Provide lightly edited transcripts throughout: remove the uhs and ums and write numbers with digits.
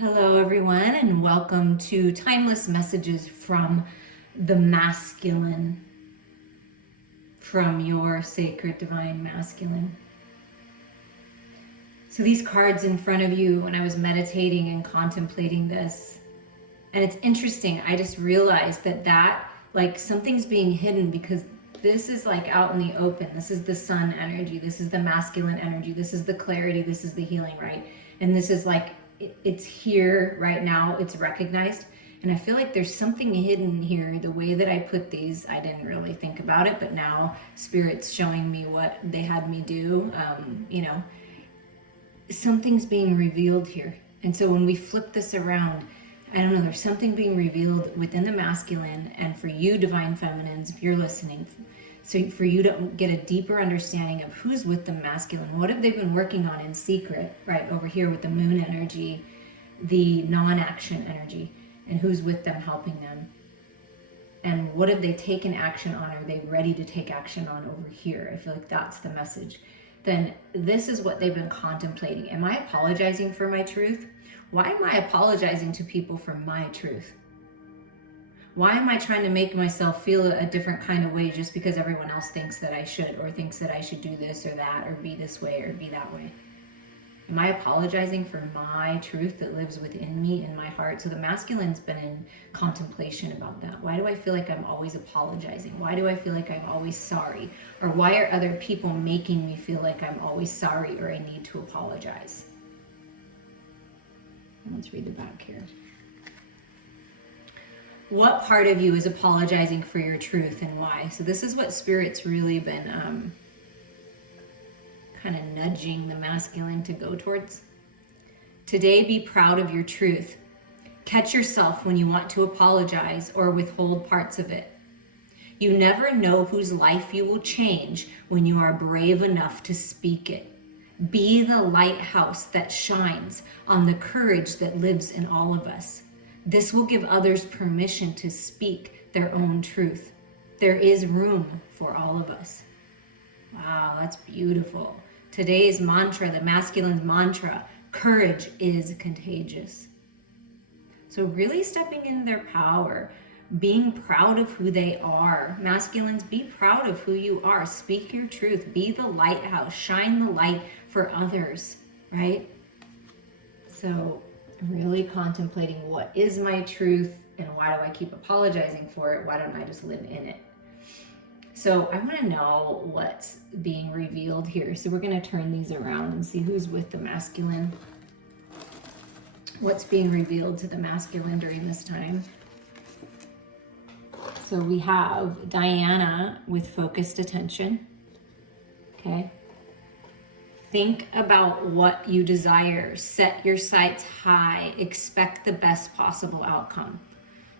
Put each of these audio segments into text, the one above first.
Hello, everyone, and welcome to Timeless Messages from the Masculine, from your sacred divine masculine. So, these cards in front of you, when I was meditating and contemplating this, and it's interesting, I just realized that like something's being hidden because this is like out in the open. This is the sun energy, this is the masculine energy, this is the clarity, this is the healing, right? And this is like it's here right now, it's recognized. And I feel like there's something hidden here. The way that I put these, I didn't really think about it, but now Spirit's showing me what they had me do. Something's being revealed here. And so when we flip this around, I don't know, there's something being revealed within the masculine. And for you, divine feminines, if you're listening, so for you to get a deeper understanding of who's with the masculine, what have they been working on in secret, right over here with the moon energy, the non-action energy, and who's with them helping them. And what have they taken action on? Are they ready to take action on over here? I feel like that's the message. Then this is what they've been contemplating. Am I apologizing for my truth? Why am I apologizing to people for my truth? Why am I trying to make myself feel a different kind of way just because everyone else thinks that I should, or thinks that I should do this or that, or be this way or be that way? Am I apologizing for my truth that lives within me in my heart? So the masculine's been in contemplation about that. Why do I feel like I'm always apologizing? Why do I feel like I'm always sorry? Or why are other people making me feel like I'm always sorry or I need to apologize? Let's read the back here. What part of you is apologizing for your truth and why? So this is what Spirit's really been kind of nudging the masculine to go towards. Today, be proud of your truth. Catch yourself when you want to apologize or withhold parts of it. You never know whose life you will change when you are brave enough to speak it. Be the lighthouse that shines on the courage that lives in all of us. This will give others permission to speak their own truth. There is room for all of us. Wow, that's beautiful. Today's mantra, the masculine's mantra, courage is contagious. So really stepping in their power, being proud of who they are. Masculines, be proud of who you are. Speak your truth. Be the lighthouse. Shine the light for others, right? So really contemplating what is my truth and why do I keep apologizing for it? Why don't I just live in it? So I want to know what's being revealed here. So we're going to turn these around and see who's with the masculine. What's being revealed to the masculine during this time? So we have Diana with focused attention. Okay. Think about what you desire. Set your sights high. Expect the best possible outcome.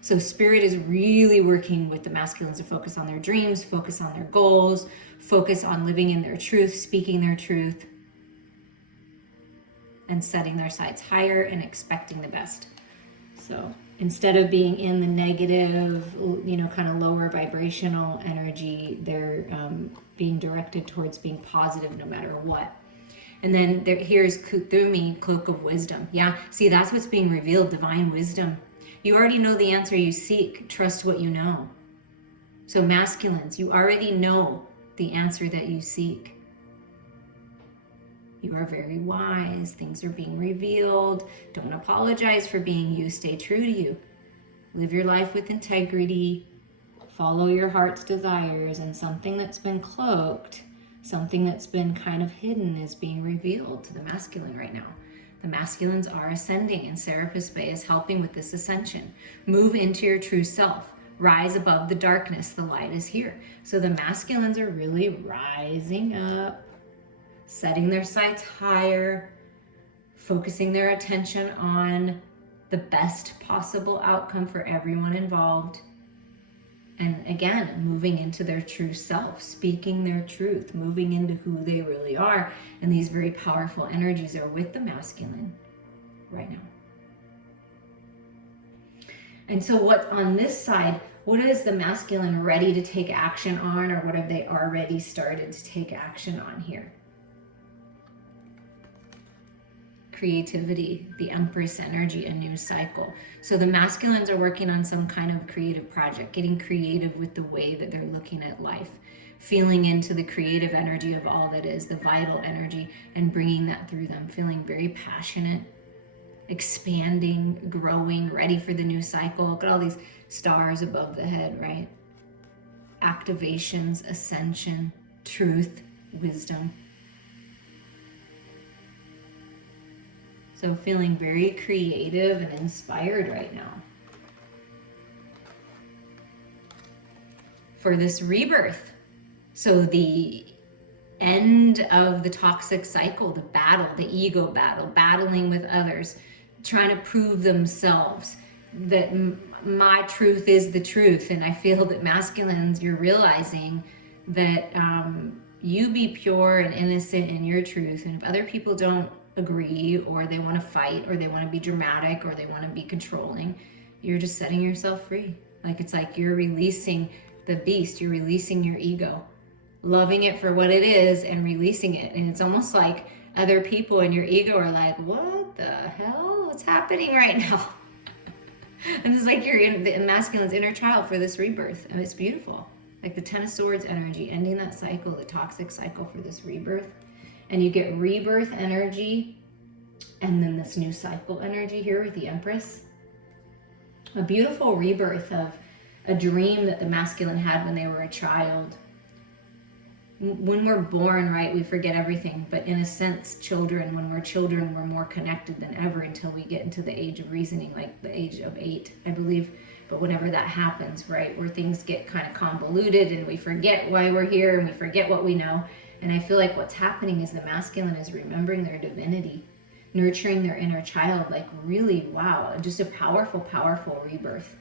So Spirit is really working with the masculines to focus on their dreams, focus on their goals, focus on living in their truth, speaking their truth, and setting their sights higher and expecting the best. So instead of being in the negative, kind of lower vibrational energy, they're being directed towards being positive no matter what. And then here's Kuthumi, cloak of wisdom. Yeah, see, that's what's being revealed, divine wisdom. You already know the answer you seek. Trust what you know. So masculines, you already know the answer that you seek. You are very wise. Things are being revealed. Don't apologize for being you. Stay true to you. Live your life with integrity. Follow your heart's desires. And something that's been cloaked, something that's been kind of hidden is being revealed to the masculine right now. The masculines are ascending, and Serapis Bey is helping with this ascension. Move into your true self. Rise above the darkness. The light is here. So the masculines are really rising up, setting their sights higher, focusing their attention on the best possible outcome for everyone involved. And again, moving into their true self, speaking their truth, moving into who they really are. And these very powerful energies are with the masculine right now. And so what on this side, what is the masculine ready to take action on, or what have they already started to take action on here? creativity, the Empress energy, a new cycle. So the masculines are working on some kind of creative project, getting creative with the way that they're looking at life, feeling into the creative energy of all that is, the vital energy, and bringing that through them, feeling very passionate, expanding, growing, ready for the new cycle. Look at all these stars above the head, right? Activations, ascension, truth, wisdom. So feeling very creative and inspired right now for this rebirth. So the end of the toxic cycle, the battle, the ego battle, battling with others, trying to prove themselves that my truth is the truth. And I feel that masculines, you're realizing that you be pure and innocent in your truth. And if other people don't agree, or they want to fight, or they want to be dramatic, or they want to be controlling, you're just setting yourself free. Like, it's like you're releasing the beast, you're releasing your ego, loving it for what it is and releasing it. And it's almost like other people in your ego are like, what the hell? What's happening right now? And it's like you're in the masculine's inner child for this rebirth. And it's beautiful. Like the Ten of Swords energy, ending that cycle, the toxic cycle for this rebirth. And you get rebirth energy and then this new cycle energy here with the Empress. A beautiful rebirth of a dream that the masculine had when they were a child. When we're born, right, we forget everything. But in a sense, children, when we're children, we're more connected than ever until we get into the age of reasoning, like the age of 8, I believe. But whenever that happens, right, where things get kind of convoluted and we forget why we're here and we forget what we know. And I feel like what's happening is the masculine is remembering their divinity, nurturing their inner child. Like, really, wow, just a powerful, powerful rebirth.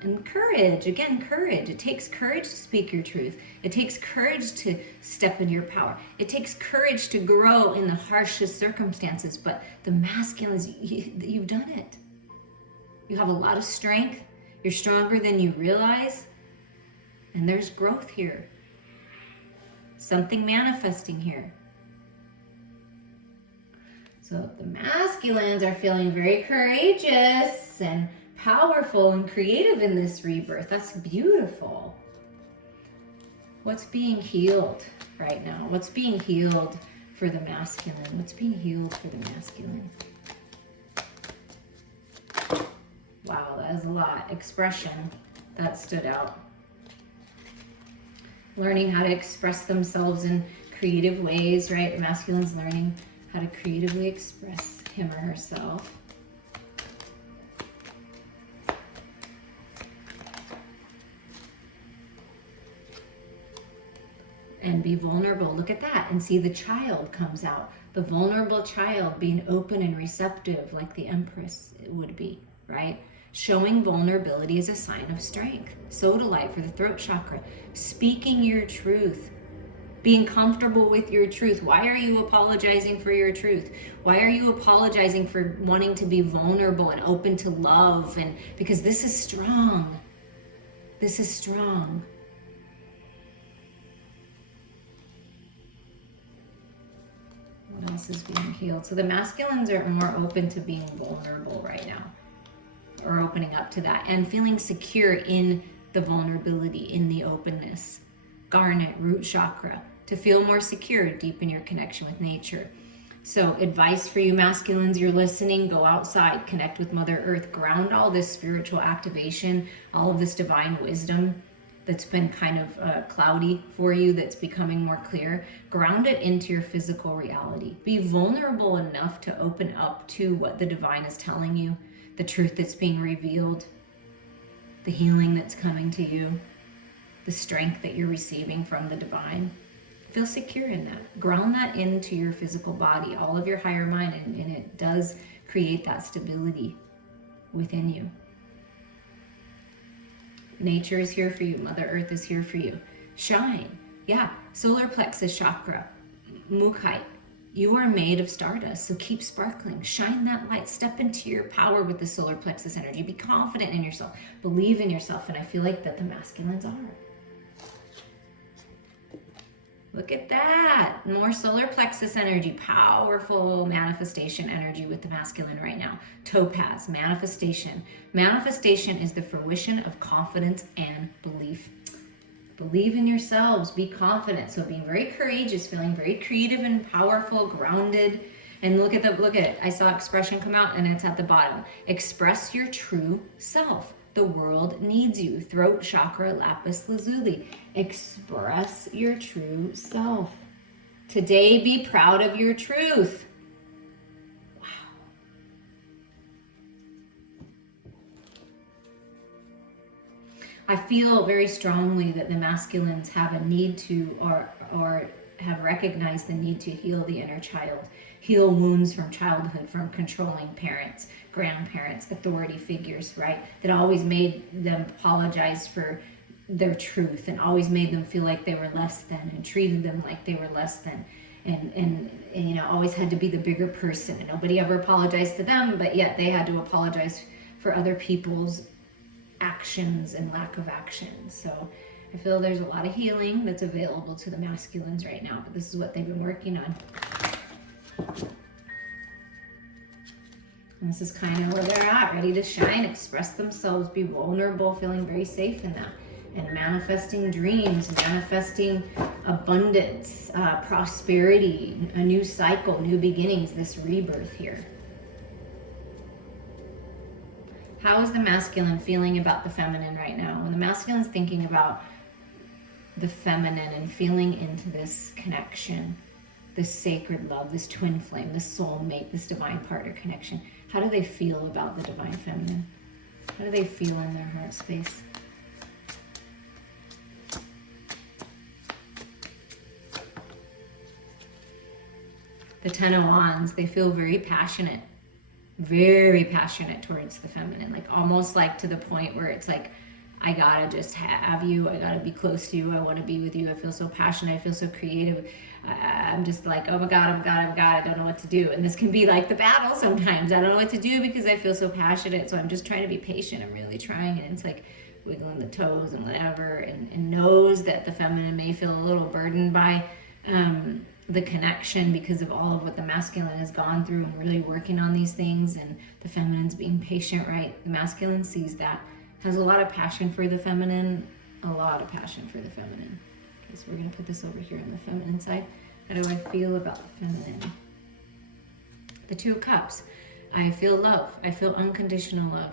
And courage, again, courage. It takes courage to speak your truth. It takes courage to step in your power. It takes courage to grow in the harshest circumstances. But the masculines, you've done it. You have a lot of strength. You're stronger than you realize. And there's growth here. Something manifesting here. So the masculines are feeling very courageous and powerful and creative in this rebirth. That's beautiful. What's being healed right now? What's being healed for the masculine? What's being healed for the masculine? Wow, that is a lot. Expression, that stood out. Learning how to express themselves in creative ways, right? The masculine's learning how to creatively express him or herself. And be vulnerable. Look at that. And see the child comes out. The vulnerable child being open and receptive like the Empress would be, right? Showing vulnerability is a sign of strength. Sodalite for the throat chakra. Speaking your truth. Being comfortable with your truth. Why are you apologizing for your truth? Why are you apologizing for wanting to be vulnerable and open to love? And because this is strong. This is strong. What else is being healed? So the masculines are more open to being vulnerable right now, or opening up to that and feeling secure in the vulnerability, in the openness. Garnet, root chakra, to feel more secure, deepen your connection with nature. So advice for you masculines, you're listening, go outside, connect with Mother Earth, ground all this spiritual activation, all of this divine wisdom that's been kind of cloudy for you, that's becoming more clear. Ground it into your physical reality. Be vulnerable enough to open up to what the divine is telling you, the truth that's being revealed, the healing that's coming to you, the strength that you're receiving from the divine. Feel secure in that. Ground that into your physical body, all of your higher mind, and it does create that stability within you. Nature is here for you. Mother Earth is here for you. Shine. Yeah. Solar plexus chakra. Mukhite. You are made of stardust, so keep sparkling. Shine that light. Step into your power with the solar plexus energy. Be confident in yourself. Believe in yourself. And I feel like that the masculines are. Look at that. More solar plexus energy, powerful manifestation energy with the masculine right now. Topaz, manifestation. Manifestation is the fruition of confidence and belief. Believe in yourselves, be confident. So being very courageous, feeling very creative and powerful, grounded. And look at it. I saw expression come out and it's at the bottom. Express your true self. The world needs you. Throat chakra, lapis lazuli. Express your true self. Today, be proud of your truth. Wow. I feel very strongly that the masculines have a need to, or have recognized the need to heal the inner child. Heal wounds from childhood, from controlling parents, grandparents, authority figures, right? That always made them apologize for their truth and always made them feel like they were less than and treated them like they were less than. And you know, always had to be the bigger person. And nobody ever apologized to them, but yet they had to apologize for other people's actions and lack of action. So I feel there's a lot of healing that's available to the masculines right now, but this is what they've been working on. And this is kind of where they're at, ready to shine, express themselves, be vulnerable, feeling very safe in that. And manifesting dreams, manifesting abundance, prosperity, a new cycle, new beginnings, this rebirth here. How is the masculine feeling about the feminine right now? When the masculine's thinking about the feminine and feeling into this connection, this sacred love, this twin flame, this soulmate, this divine partner connection, how do they feel about the divine feminine? How do they feel in their heart space? The Ten of Wands, they feel very passionate towards the feminine, like almost like to the point where it's like, I gotta just have you, I gotta be close to you, I want to be with you, I feel so passionate, I feel so creative, I'm just like, oh my god, I don't know what to do. And this can be like the battle sometimes. I don't know what to do because I feel so passionate, so I'm just trying to be patient. I'm really trying, and it's like wiggling the toes and whatever, and knows that the feminine may feel a little burdened by the connection because of all of what the masculine has gone through and really working on these things, and the feminine's being patient, right? The masculine sees that, has a lot of passion for the feminine, Okay, so we're going to put this over here on the feminine side. How do I feel about the feminine? The Two of Cups. I feel love. I feel unconditional love.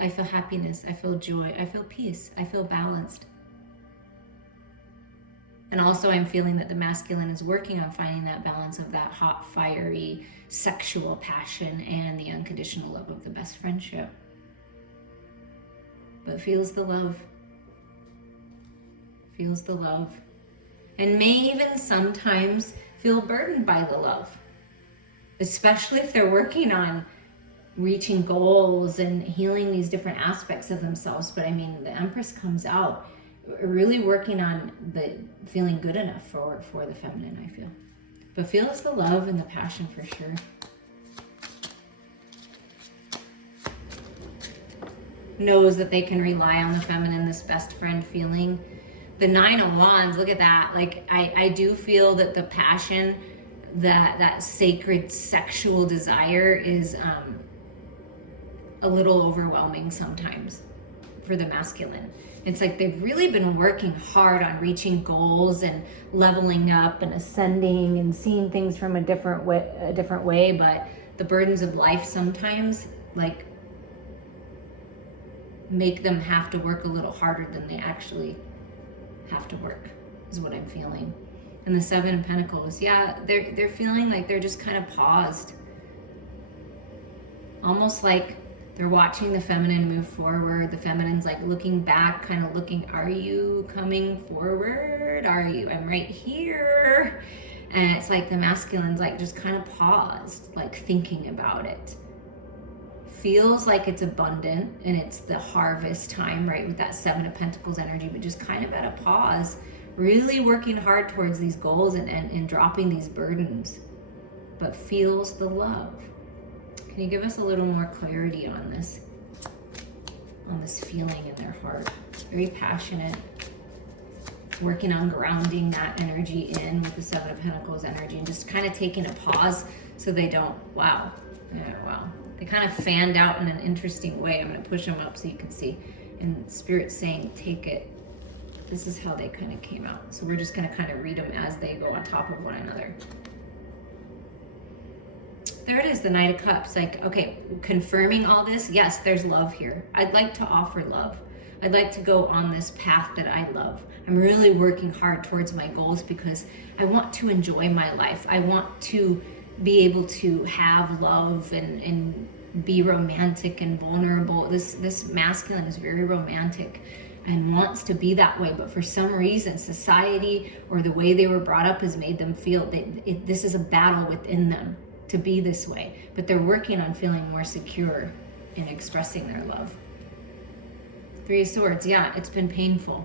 I feel happiness. I feel joy. I feel peace. I feel balanced. And also I'm feeling that the masculine is working on finding that balance of that hot, fiery, sexual passion and the unconditional love of the best friendship. But feels the love. Feels the love. And may even sometimes feel burdened by the love. Especially if they're working on reaching goals and healing these different aspects of themselves. But I mean, the Empress comes out really working on the feeling good enough for the feminine, I feel. But feels the love and the passion for sure. Knows that they can rely on the feminine, this best friend feeling. The Nine of Wands, look at that. Like, I do feel that the passion, that sacred sexual desire is a little overwhelming sometimes for the masculine. It's like they've really been working hard on reaching goals and leveling up and ascending and seeing things from a different way, but the burdens of life sometimes like make them have to work a little harder than they actually have to work, is what I'm feeling. And the Seven of Pentacles, yeah, they're feeling like they're just kind of paused. Almost like they're watching the feminine move forward. The feminine's like looking back, kind of looking, are you coming forward? Are you? I'm right here. And it's like the masculine's like just kind of paused, like thinking about it. Feels like it's abundant and it's the harvest time, right? With that Seven of Pentacles energy, but just kind of at a pause, really working hard towards these goals and dropping these burdens, but feels the love. Can you give us a little more clarity on this feeling in their heart? Very passionate. working on grounding that energy in with the Seven of Pentacles energy, and just kind of taking a pause so they don't, wow, they kind of fanned out in an interesting way. I'm going to push them up so you can see. And Spirit's saying, take it. This is how they kind of came out. So we're just going to kind of read them as they go on top of one another. There it is, the Knight of Cups. Like, okay, confirming all this, yes, there's love here. I'd like to offer love. I'd like to go on this path that I love. I'm really working hard towards my goals because I want to enjoy my life. I want to be able to have love and be romantic and vulnerable. This masculine is very romantic and wants to be that way, but for some reason society or the way they were brought up has made them feel that this is a battle within them to be this way, but they're working on feeling more secure in expressing their love. Three of Swords, yeah, it's been painful.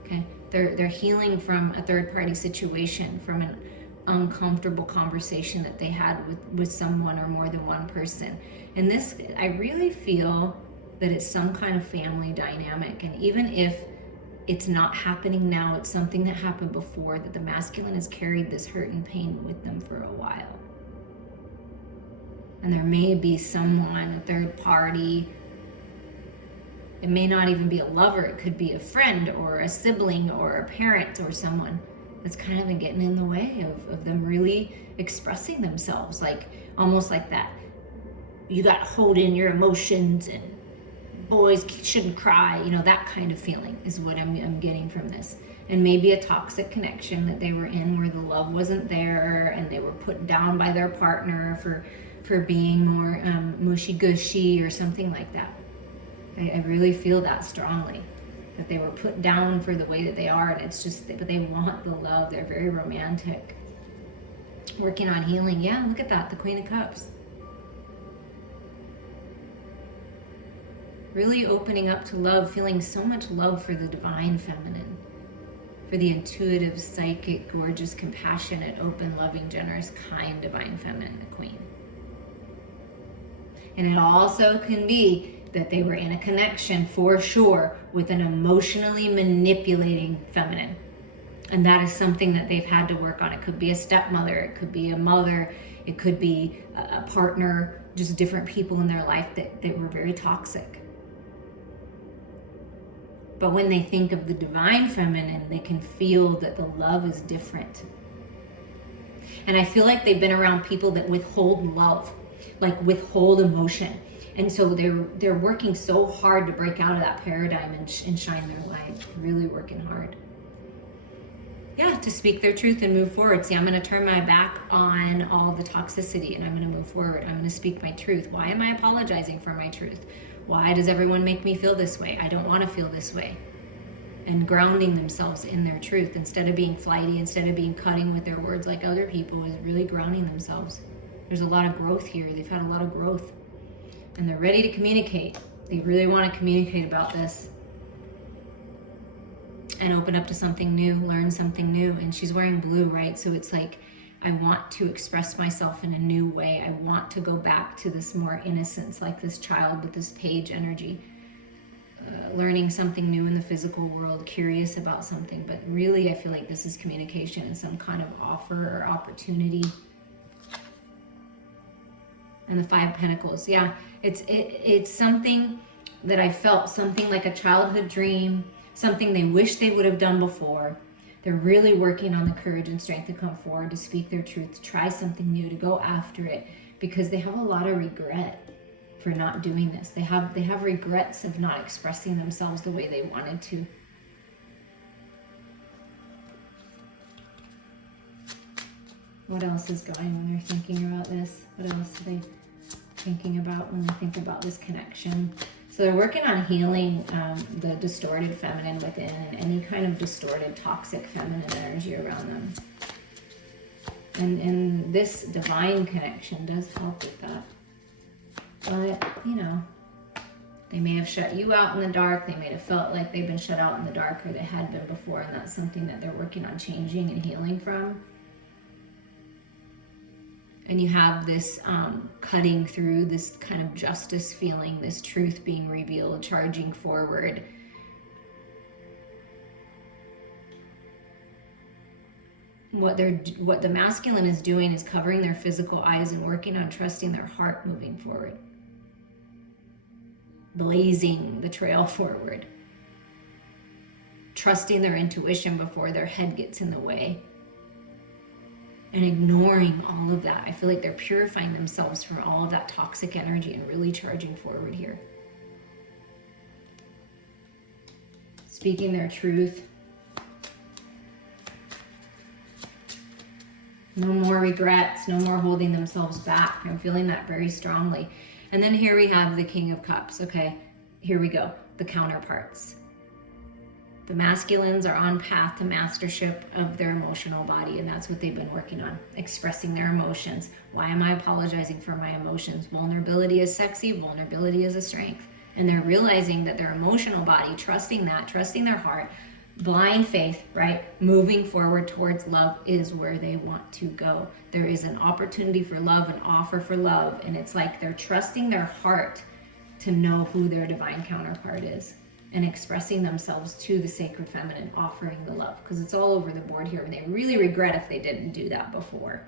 Okay, they're healing from a third-party situation, from an uncomfortable conversation that they had with someone or more than one person. And this, I really feel that it's some kind of family dynamic. And even if it's not happening now, it's something that happened before, that the masculine has carried this hurt and pain with them for a while. And there may be someone, a third party. It may not even be a lover. It could be a friend or a sibling or a parent or someone that's kind of getting in the way of them really expressing themselves. Like, almost like that. You got to hold in your emotions and boys shouldn't cry. You know, that kind of feeling is what I'm getting from this. And maybe a toxic connection that they were in where the love wasn't there and they were put down by their partner for being more mushy-gushy or something like that. I really feel that strongly, that they were put down for the way that they are, and it's just, but they want the love. They're very romantic. Working on healing. Yeah, look at that, the Queen of Cups. Really opening up to love, feeling so much love for the divine feminine, for the intuitive, psychic, gorgeous, compassionate, open, loving, generous, kind divine feminine, the Queen. And it also can be that they were in a connection for sure with an emotionally manipulating feminine. And that is something that they've had to work on. It could be a stepmother, it could be a mother, it could be a partner, just different people in their life that were very toxic. But when they think of the divine feminine, they can feel that the love is different. And I feel like they've been around people that withhold love, like withhold emotion. And so they're working so hard to break out of that paradigm and shine their light, really working hard. Yeah, to speak their truth and move forward. See, I'm going to turn my back on all the toxicity and I'm going to move forward. I'm going to speak my truth. Why am I apologizing for my truth? Why does everyone make me feel this way? I don't want to feel this way. And grounding themselves in their truth instead of being flighty, instead of being cutting with their words like other people, is really grounding themselves. There's a lot of growth here. They've had a lot of growth. And they're ready to communicate. They really want to communicate about this. And open up to something new, learn something new. And she's wearing blue, right? So it's like, I want to express myself in a new way. I want to go back to this more innocence, like this child with this page energy. Learning something new in the physical world, curious about something. But really, I feel like this is communication and some kind of offer or opportunity. And the Five of Pentacles, yeah. It's something that I felt, something like a childhood dream, something they wish they would have done before. They're really working on the courage and strength to come forward, to speak their truth, to try something new, to go after it, because they have a lot of regret for not doing this. They have regrets of not expressing themselves the way they wanted to. What else is going when they're thinking about this? What else are they thinking about when they think about this connection? So they're working on healing the distorted feminine within and any kind of distorted toxic feminine energy around them. And this divine connection does help with that. But, you know, they may have shut you out in the dark. They may have felt like they've been shut out in the dark, or they had been before, and that's something that they're working on changing and healing from. And you have this cutting through, this kind of justice feeling, this truth being revealed, charging forward. what the masculine is doing is covering their physical eyes and working on trusting their heart moving forward, blazing the trail forward, trusting their intuition before their head gets in the way, and ignoring all of that. I feel like they're purifying themselves from all of that toxic energy and really charging forward here, speaking their truth. No more regrets, no more holding themselves back. I'm feeling that very strongly. And then here we have the King of Cups. Okay, here we go. The counterparts. The masculines are on path to mastership of their emotional body, and that's what they've been working on, expressing their emotions. Why am I apologizing for my emotions? Vulnerability is sexy, vulnerability is a strength. And they're realizing that their emotional body, trusting that, trusting their heart, blind faith, right? Moving forward towards love is where they want to go. There is an opportunity for love, an offer for love, and it's like they're trusting their heart to know who their divine counterpart is and expressing themselves to the sacred feminine, offering the love, because it's all over the board here. They really regret if they didn't do that before.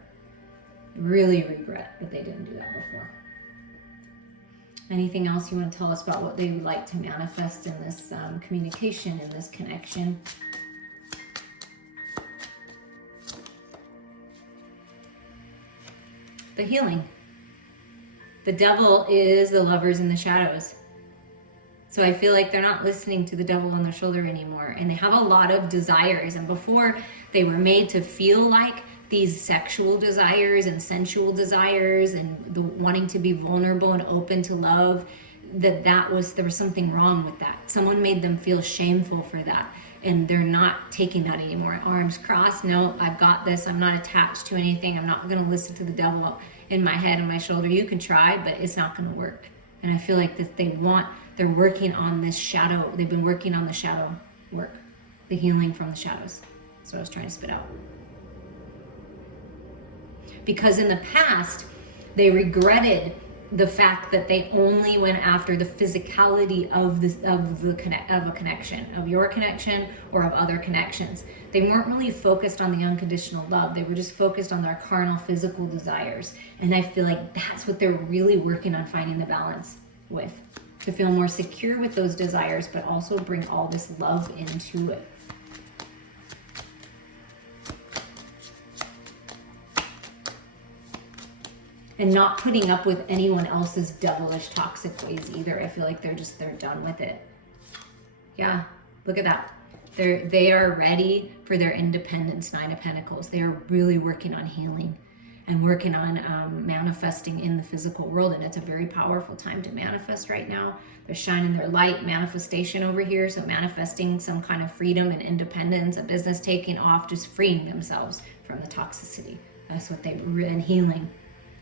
Really regret that they didn't do that before. Anything else you want to tell us about what they would like to manifest in this communication, in this connection? The healing. The devil is the lovers in the shadows. So I feel like they're not listening to the devil on their shoulder anymore. And they have a lot of desires. And before, they were made to feel like these sexual desires and sensual desires and the wanting to be vulnerable and open to love, there was something wrong with that. Someone made them feel shameful for that, and they're not taking that anymore. Arms crossed. No, I've got this. I'm not attached to anything. I'm not going to listen to the devil in my head and my shoulder. You can try, but it's not going to work. And I feel like that they're working on this shadow. They've been working on the shadow work, the healing from the shadows. That's what I was trying to spit out. Because in the past, they regretted the fact that they only went after the physicality of a connection, of your connection or of other connections. They weren't really focused on the unconditional love. They were just focused on their carnal, physical desires. And I feel like that's what they're really working on finding the balance with, to feel more secure with those desires, but also bring all this love into it. And not putting up with anyone else's devilish, toxic ways either. I feel like they're done with it. Yeah, look at that. They are ready for their independence, Nine of Pentacles. They are really working on healing and working on manifesting in the physical world. And it's a very powerful time to manifest right now. They're shining their light, manifestation over here. So manifesting some kind of freedom and independence, a business taking off, just freeing themselves from the toxicity. That's what they've been healing.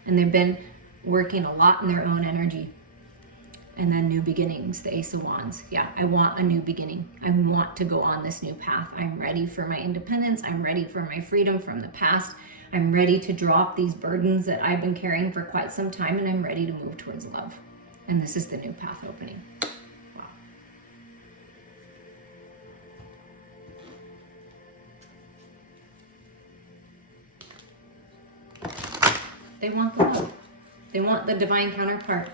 And they've been working a lot in their own energy. And then new beginnings, the Ace of Wands. Yeah, I want a new beginning. I want to go on this new path. I'm ready for my independence. I'm ready for my freedom from the past. I'm ready to drop these burdens that I've been carrying for quite some time, and I'm ready to move towards love. And this is the new path opening. They want the love. They want the divine counterpart,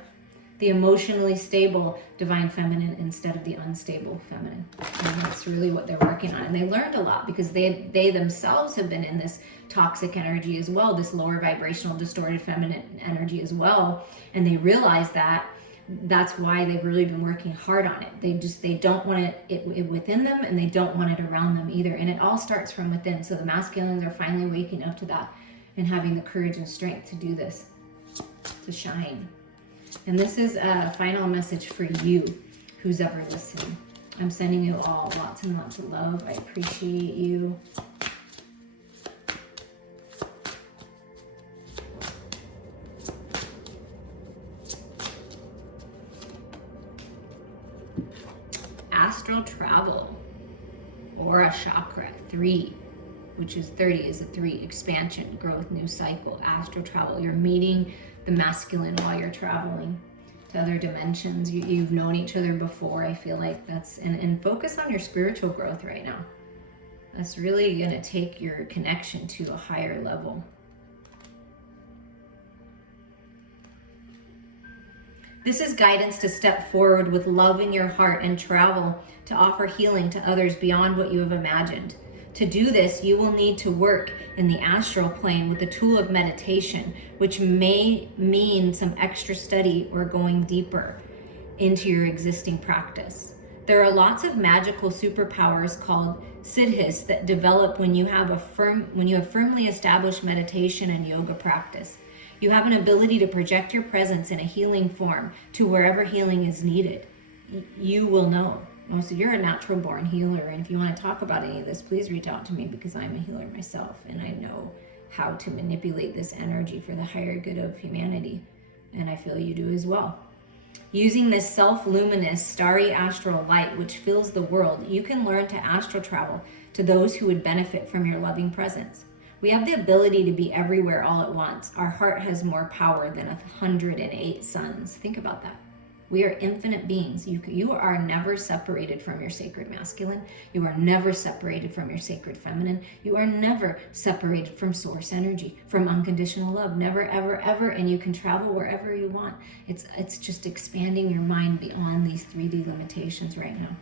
the emotionally stable divine feminine instead of the unstable feminine. And that's really what they're working on. And they learned a lot because they themselves have been in this toxic energy as well, this lower vibrational, distorted feminine energy as well. And they realize that that's why they've really been working hard on it. They don't want it within them, and they don't want it around them either. And it all starts from within. So the masculines are finally waking up to that and having the courage and strength to do this, to shine. And this is a final message for you, who's ever listening. I'm sending you all lots and lots of love. I appreciate you. Astral travel, aura chakra 3. Which is 30 is a 3, expansion, growth, new cycle, astral travel. You're meeting the masculine while you're traveling to other dimensions. You've known each other before. I feel like that's, and focus on your spiritual growth right now. That's really going to take your connection to a higher level. This is guidance to step forward with love in your heart and travel to offer healing to others beyond what you have imagined. To do this, you will need to work in the astral plane with the tool of meditation, which may mean some extra study or going deeper into your existing practice. There are lots of magical superpowers called siddhis that develop when you have firmly established meditation and yoga practice. You have an ability to project your presence in a healing form to wherever healing is needed. You will know. So you're a natural born healer, and if you want to talk about any of this, please reach out to me, because I'm a healer myself and I know how to manipulate this energy for the higher good of humanity, and I feel you do as well. Using this self-luminous, starry astral light which fills the world, you can learn to astral travel to those who would benefit from your loving presence. We have the ability to be everywhere all at once. Our heart has more power than 108 suns. Think about that. We are infinite beings. You are never separated from your sacred masculine. You are never separated from your sacred feminine. You are never separated from source energy, from unconditional love. Never, ever, ever. And you can travel wherever you want. It's just expanding your mind beyond these 3D limitations right now.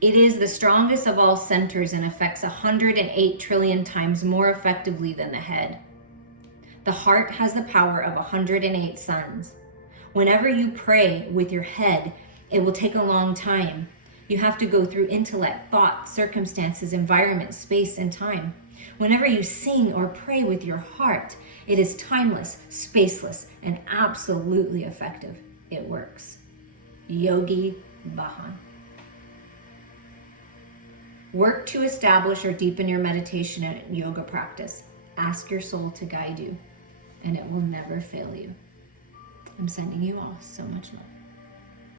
It is the strongest of all centers and affects 108 trillion times more effectively than the head. The heart has the power of 108 suns. Whenever you pray with your head, it will take a long time. You have to go through intellect, thought, circumstances, environment, space, and time. Whenever you sing or pray with your heart, it is timeless, spaceless, and absolutely effective. It works. Yogi Bhajan. Work to establish or deepen your meditation and yoga practice. Ask your soul to guide you, and it will never fail you. I'm sending you all so much love.